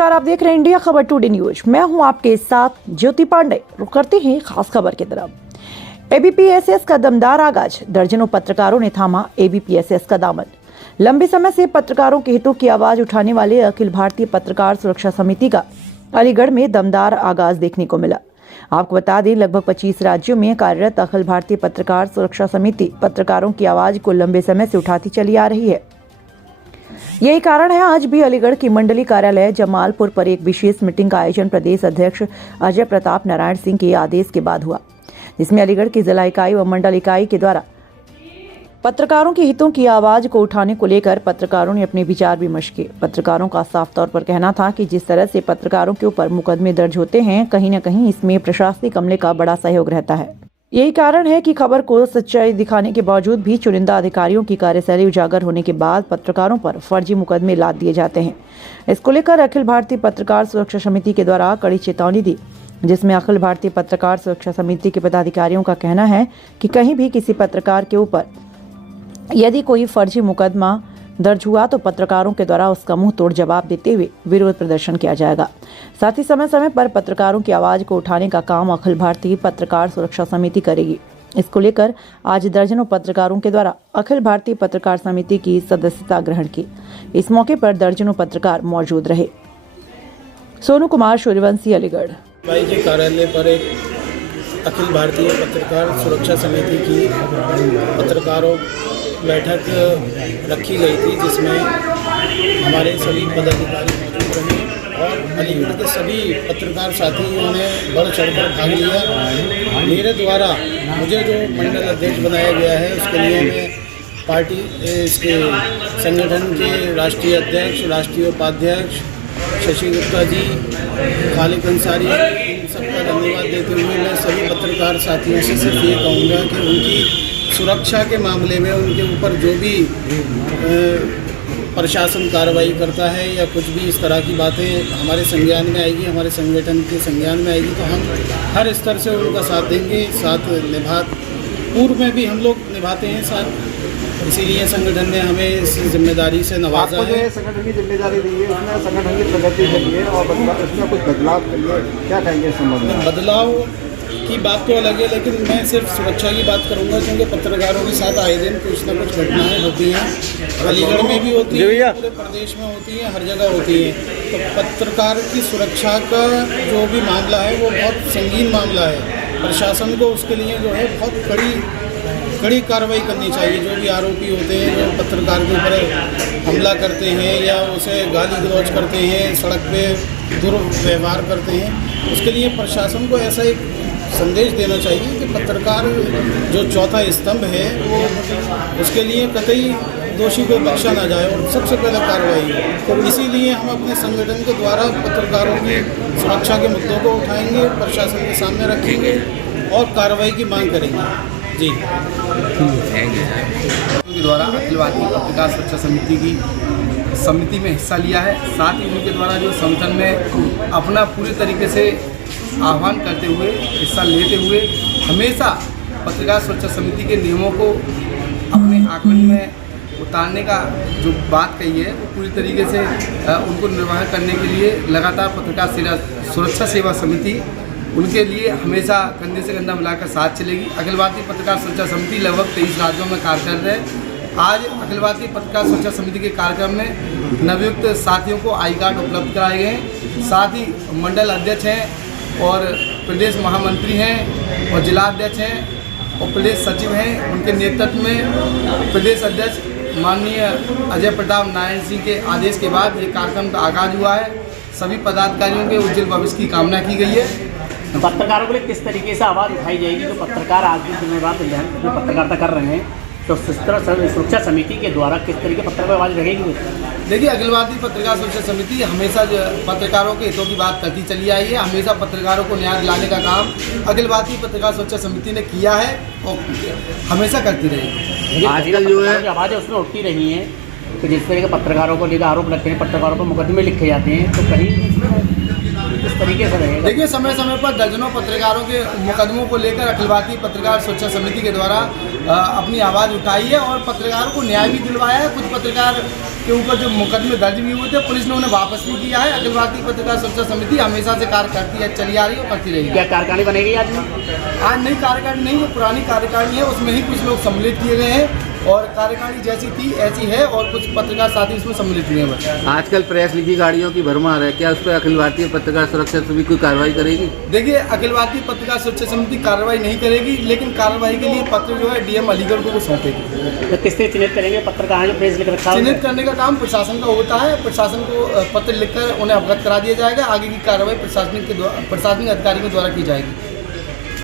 नमस्कार, आप देख रहे हैं इंडिया खबर टुडे न्यूज। मैं हूं आपके साथ ज्योति पांडे। रुक करते हैं खास खबर की तरफ। एबीपीएसएस का दमदार आगाज, दर्जनों पत्रकारों ने थामा एबीपीएसएस का दामन। लंबे समय से पत्रकारों के हितों की आवाज उठाने वाले अखिल भारतीय पत्रकार सुरक्षा समिति का अलीगढ़ में दमदार आगाज देखने को मिला। आपको बता दें, लगभग 25 राज्यों में कार्यरत अखिल भारतीय पत्रकार सुरक्षा समिति पत्रकारों की आवाज को लंबे समय से उठाती चली आ रही है। यही कारण है आज भी अलीगढ़ की मंडली कार्यालय जमालपुर पर एक विशेष मीटिंग का आयोजन प्रदेश अध्यक्ष अजय प्रताप नारायण सिंह के आदेश के बाद हुआ, जिसमें अलीगढ़ की जिला इकाई व मंडल इकाई के द्वारा पत्रकारों के हितों की आवाज को उठाने को लेकर पत्रकारों ने अपने विचार विमर्श किए। पत्रकारों का साफ तौर पर कहना था कि जिस तरह से पत्रकारों के ऊपर मुकदमे दर्ज होते हैं, कहीं न कहीं इसमें प्रशासनिक अमले का बड़ा सहयोग रहता है। यही कारण है कि खबर को सच्चाई दिखाने के बावजूद भी चुनिंदा अधिकारियों की कार्यशैली उजागर होने के बाद पत्रकारों पर फर्जी मुकदमे लाद दिए जाते हैं। इसको लेकर अखिल भारतीय पत्रकार सुरक्षा समिति के द्वारा कड़ी चेतावनी दी, जिसमें अखिल भारतीय पत्रकार सुरक्षा समिति के पदाधिकारियों का कहना है कि कहीं भी किसी पत्रकार के ऊपर यदि कोई फर्जी मुकदमा दर्ज हुआ तो पत्रकारों के द्वारा उसका मुंह तोड़ जवाब देते हुए विरोध प्रदर्शन किया जाएगा। साथ ही समय समय पर पत्रकारों की आवाज को उठाने का काम अखिल भारतीय पत्रकार सुरक्षा समिति करेगी। इसको लेकर आज दर्जनों पत्रकारों के द्वारा अखिल भारतीय पत्रकार समिति की सदस्यता ग्रहण की। इस मौके पर दर्जनों पत्रकार मौजूद रहे। सोनू कुमार, सूर्यवंशी, अलीगढ़। के कार्यालय पर एक अखिल भारतीय पत्रकार सुरक्षा समिति की पत्रकारों बैठक रखी गई थी, जिसमें हमारे सभी पदाधिकारी मौजूद रहे और अलीगढ़ के सभी पत्रकार साथियों ने बढ़ चढ़कर भाग लिया। मेरे द्वारा मुझे जो मंडल अध्यक्ष बनाया गया है, उसके लिए मैं पार्टी इसके संगठन के राष्ट्रीय अध्यक्ष, राष्ट्रीय उपाध्यक्ष शशि गुप्ता जी, खालिद अंसारी, इन सबका धन्यवाद देते हुए मैं सभी पत्रकार साथियों से सिर्फ ये कहूँगा कि उनकी सुरक्षा के मामले में उनके ऊपर जो भी प्रशासन कार्रवाई करता है या कुछ भी इस तरह की बातें हमारे संज्ञान में आएगी, हमारे संगठन के संज्ञान में आएगी, तो हम हर स्तर से उनका साथ देंगे। साथ पूर्व में भी हम लोग निभाते हैं साथ, इसीलिए संगठन ने हमें इस जिम्मेदारी से नवाजा है। संगठन की जिम्मेदारी दी है, उसमें संगठन की प्रगति के लिए और उसमें कुछ बदलाव के लिए क्या कहेंगे इस संबंध में? बदलाव की बात तो अलग है, लेकिन मैं सिर्फ सुरक्षा की बात करूंगा, क्योंकि पत्रकारों के साथ आए दिन कुछ न कुछ घटनाएं होती हैं। अलीगढ़ में भी होती है, पूरे प्रदेश में होती है, हर जगह होती है। तो पत्रकार की सुरक्षा का जो भी मामला है वो बहुत संगीन मामला है। प्रशासन को उसके लिए जो है बहुत कड़ी कार्रवाई करनी चाहिए। जो भी आरोपी होते हैं, जो पत्रकार के ऊपर हमला करते हैं या उसे गाली गलौज करते हैं, सड़क पे दुर्व्यवहार करते हैं, उसके लिए प्रशासन को ऐसा एक संदेश देना चाहिए कि पत्रकार जो चौथा स्तंभ है वो उसके लिए कतई दोषी को बख्शा ना जाए और सबसे पहले कार्रवाई हो। इसीलिए हम अपने संगठन के द्वारा पत्रकारों की सुरक्षा के मुद्दों को उठाएंगे, प्रशासन के सामने रखेंगे और कार्रवाई की मांग करेंगे। जी के द्वारा अखिल भारतीय पत्रकार सुरक्षा समिति की समिति में हिस्सा लिया है। साथ ही उनके द्वारा जो संगठन में अपना पूरे तरीके से आह्वान करते हुए, हिस्सा लेते हुए हमेशा पत्रकार सुरक्षा समिति के नियमों को अपने आकलन में उतारने का जो बात कही है वो पूरी तरीके से उनको निर्वाह करने के लिए लगातार पत्रकार सुरक्षा सेवा समिति उनके लिए हमेशा कंधे से कंधा मिलाकर साथ चलेगी। अखिल भारतीय पत्रकार सुरक्षा समिति लगभग 23 राज्यों में कार्य कर रहे हैं। आज अखिल भारतीय पत्रकार सुरक्षा समिति के कार्यक्रम में नवयुक्त साथियों को आई कार्ड उपलब्ध कराए गए हैं। साथ ही मंडल अध्यक्ष हैं और प्रदेश महामंत्री हैं और जिला अध्यक्ष हैं और प्रदेश सचिव हैं। उनके नेतृत्व में प्रदेश अध्यक्ष माननीय अजय प्रताप नारायण सिंह के आदेश के बाद ये कार्यक्रम का आगाज हुआ है। सभी पदाधिकारियों के उज्जवल भविष्य की कामना की गई है। पत्रकारों के लिए किस तरीके से आवाज़ उठाई जाएगी? जो पत्रकार आज भी जिम्मेदार पत्रकारिता कर रहे हैं, तो सुरक्षा समिति के द्वारा किस तरीके पत्रकार आवाज़ रहेगी? देखिए, अखिल भारतीय पत्रकार सुरक्षा समिति हमेशा पत्रकारों के हितों की बात करती चली आई है। हमेशा पत्रकारों को न्याय दिलाने का काम अखिल भारतीय पत्रकार सुरक्षा समिति ने किया है और हमेशा करती रहेगी। आजकल जो है आवाज़ें उसमें उठती रही हैं कि जिस तरह के पत्रकारों को लेकर आरोप लगते हैं, पत्रकारों पर मुकदमे लिखे जाते हैं, तो कहीं किस तरीके से रहेगा? देखिए, समय समय पर दर्जनों पत्रकारों के मुकदमों को लेकर अखिल भारतीय पत्रकार सुरक्षा समिति के द्वारा अपनी आवाज़ उठाई है और पत्रकारों को न्याय भी दिलवाया है। कुछ पत्रकार के ऊपर जो मुकदमे दर्ज भी हुए थे, पुलिस ने उन्हें वापस भी किया है। अखिल भारतीय पत्रकार सुरक्षा समिति हमेशा से कार्य करती है, चली आ रही है और करती रहेगी। क्या कार्यकारिणी बनेगी आज में? आज नई कार्यकारिणी नहीं, वो पुरानी कार्यकारिणी है, उसमें ही कुछ लोग सम्मिलित किए गए हैं और कार्यकारिणी जैसी थी ऐसी है और कुछ पत्रकार साथी इसमें सम्मिलित हुए हैं। बस आजकल प्रेस लिखी गाड़ियों की भरमार है, क्या उस पर अखिल भारतीय पत्रकार सुरक्षा समिति कोई कार्रवाई करेगी? देखिए, अखिल भारतीय पत्रकार सुरक्षा समिति कार्रवाई नहीं करेगी, लेकिन कार्रवाई के लिए पत्र जो है डीएम अलीगढ़ को वो सौंपेगी। तो किस तरह चिन्हित करेंगे पत्रकार जो प्रेस लिख रखा है? चिन्हित करने का काम प्रशासन का होता है, प्रशासन को पत्र लिखकर उन्हें अवगत करा दिया जाएगा। आगे की कार्रवाई प्रशासनिक अधिकारियों द्वारा की जाएगी।